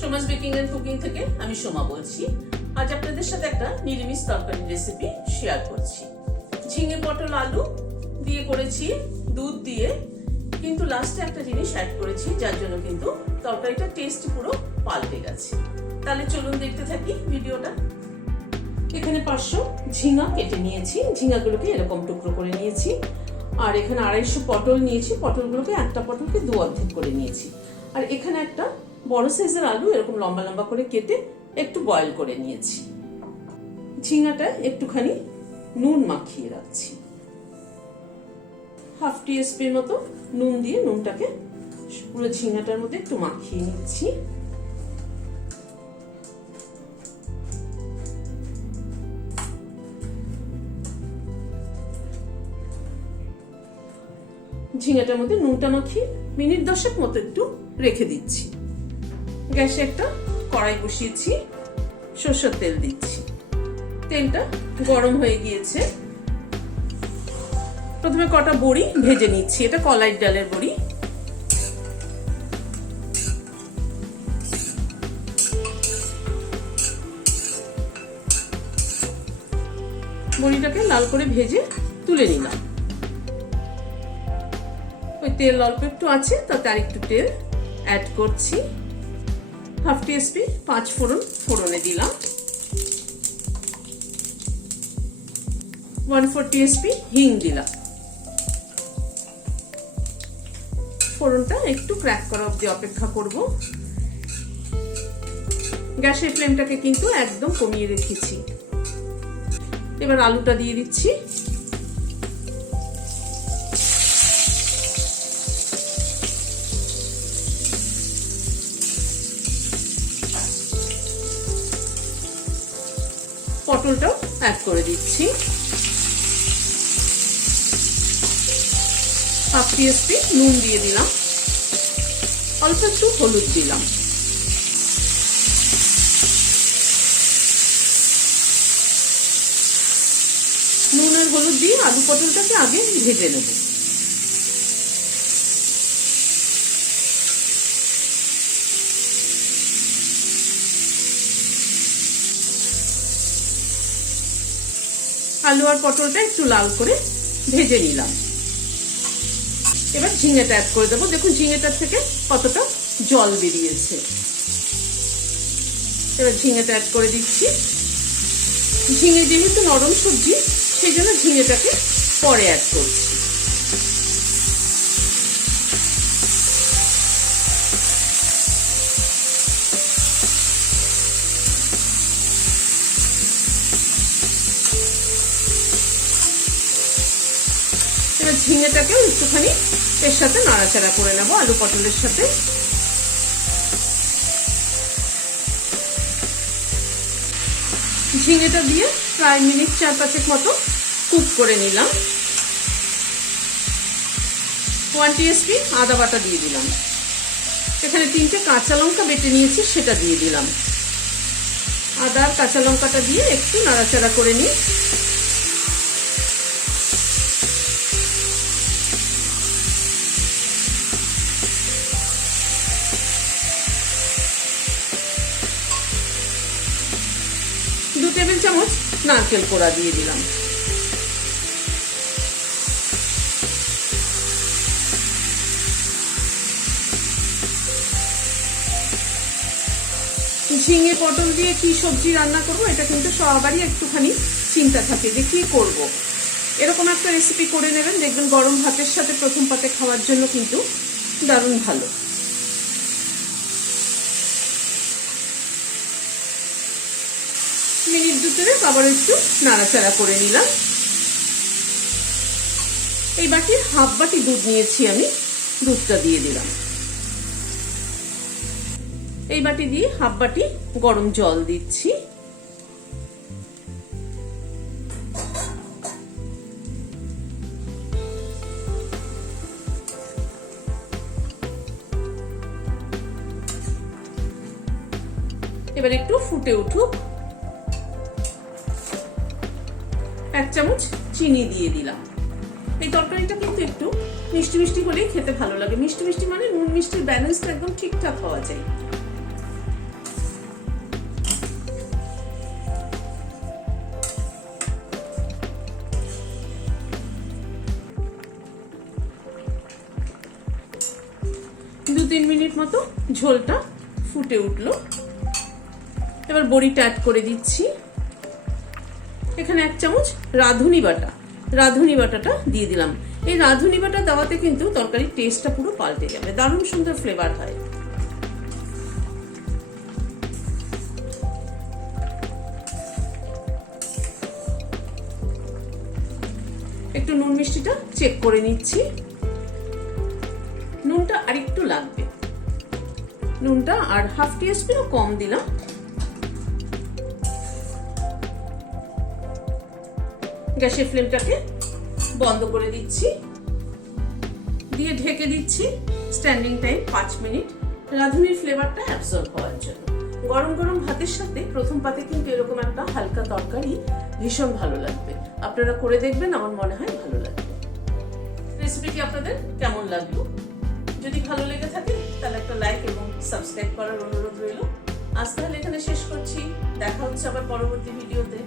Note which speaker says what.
Speaker 1: Soma's baking and cooking থেকে আমি সোমা বলছি। আজ আপনাদের সাথে একটা নিরামিষ তরকারি রেসিপি শেয়ার করছি। ঝিঙে, পটল, আলু দিয়ে করেছি, দুধ দিয়ে। কিন্তু লাস্টে একটা জিনিস অ্যাড করেছি, যার জন্য কিন্তু তরকারিটা টেস্ট পুরো পাল্টে গেছে। তাহলে চলুন দেখতে থাকি ভিডিওটা। এখানে পাঁচশো ঝিঙা কেটে নিয়েছি। ঝিঙাগুলোকে এরকম টুকরো করে নিয়েছি। আর এখানে আড়াইশো পটল নিয়েছি। পটলগুলোকে একটা পটলকে দু অর্ধেক করে নিয়েছি। আর এখানে একটা বড় সাইজের আলু এরকম লম্বা লম্বা করে কেটে একটু বয়েল করে নিয়েছি। ঝিঙাটা একটুখানি নুন মাখিয়ে রাখছি। হাফ টি স্পির মতো নুন দিয়ে নুনটাকে পুরো ঝিঙাটার মধ্যে একটু মাখিয়ে নিচ্ছি। ঝিঙাটার মধ্যে নুনটা মাখিয়ে মিনিট দশেক মতো একটু রেখে দিচ্ছি। গ্যাসে একটা কড়াই বসিয়েছি, সর্ষের তেল দিচ্ছি। তেলটা গরম হয়ে গিয়েছে। প্রথমে কটা বড়ি ভেজে নিচ্ছি, এটা কলাই ডালের বড়ি। বড়িটাকে লাল করে ভেজে তুলে নিলাম। ওই তেল অল্প একটু আছে, তাতে আর একটু তেল অ্যাড করছি। হাফ টিএসপি পাঁচ ফোড়ন, ফোড়নে দিলাম। ওয়ান ফোর টিএসপি হিং দিলাম। ফোড়নটা একটু ক্র্যাক করা অব্দি অপেক্ষা করব। গ্যাসের ফ্লেমটাকে কিন্তু একদম কমিয়ে রেখেছি। এবার আলুটা দিয়ে দিচ্ছি। পটলটাও অ্যাড করে দিচ্ছি। হাফ টিএসপি নুন দিয়ে দিলাম। অল্প একটু হলুদ দিলাম। নুন আর হলুদ দিয়ে আলু পটলটাকে আগে ভেজে নেব। আলু আর পটলটা একটু লাল করে ভেজে নিলাম। এবার ঝিঙেটা অ্যাড করে দেবো। দেখুন, ঝিঙেটার থেকে কতটা জল বেরিয়েছে। এবার ঝিঙেটা অ্যাড করে দিচ্ছি। ঝিঙে যেহেতু নরম সবজি, সেই জন্য ঝিঙেটাকে পরে অ্যাড করছি। এবার ঝিঙেটাকেও একটুখানি এর সাথে নাড়াচাড়া করে নেব, আলু পটলের সাথে। ঝিঙেটা দিয়ে প্রায় মিনিট চার পাঁচেক মতো কুক করে নিলাম। ওয়ান টিএসপি আদা বাটা দিয়ে দিলাম। এখানে তিনটে কাঁচা লঙ্কা বেটে নিয়েছি, সেটা দিয়ে দিলাম। আদা আর কাঁচা লঙ্কাটা দিয়ে একটু নাড়াচাড়া করে নিই। নারকেল কোড়া দিয়ে দিলাম ঝিঙে পটল দিয়ে কি সবজি রান্না করব, এটা কিন্তু সবারই একটুখানি চিন্তা থাকে যে কি করব। এরকম একটা রেসিপি করে নেবেন, দেখবেন গরম ভাতের সাথে প্রথম পাতে খাওয়ার জন্য কিন্তু দারুণ ভালো মিনিট দুটোরে আবার একটু নাড়াচাড়া করে নিলাম। এই বাটির হাফ বাটি দুধ নিয়েছি আমি। দুধটা দিয়ে দিলাম। এই বাটি দিয়ে হাফ বাটি গরম জল দিচ্ছি। এবার একটু ফুটে উঠুক। এক চামচ চিনি দিয়ে দিলাম। এই তরকারিটা কিন্তু একটু মিষ্টি মিষ্টি হলেই খেতে ভালো লাগে। মিষ্টি মিষ্টি মানে নুন মিষ্টির ব্যালেন্সটা একদম ঠিকঠাক হওয়া যায়। দু তিন মিনিট মতো ঝোলটা ফুটে উঠল। এবার বড়িটা অ্যাড করে দিচ্ছি। এখানে এক চামচ রাঁধুনি বাটা। রাঁধুনি বাটাটা দিয়ে দিলাম। এই রাঁধুনি বাটা দেওয়াতে কিন্তু তরকারির টেস্টটা পুরো পাল্টে যাবে। দারুণ সুন্দর ফ্লেভার হয়। একটু নুন মিষ্টিটা চেক করে নিচ্ছি। নুনটা আরেকটু লাগবে। নুনটা আর হাফ টিস্পুনও কম দিলাম। গ্যাসের ফ্লেমটাকে বন্ধ করে দিচ্ছি। দিয়ে ঢেকে দিচ্ছি স্ট্যান্ডিং টাইম পাঁচ মিনিট। রাঁধুনির ফ্লেভারটা অ্যাবজর্ব হওয়ার জন্য। গরম গরম ভাতের সাথে প্রথম পাতে কিন্তু এরকম একটা হালকা তরকারি ভীষণ ভালো লাগবে। আপনারা করে দেখবেন, আমার মনে হয় ভালো লাগবে। রেসিপিটি আপনাদের? কেমন লাগল? যদি ভালো লেগে থাকে, তাহলে একটা লাইক এবং সাবস্ক্রাইব করার অনুরোধ রইল। আজ তাহলে এখানে শেষ করছি। দেখা হচ্ছে আবার পরবর্তী ভিডিওতে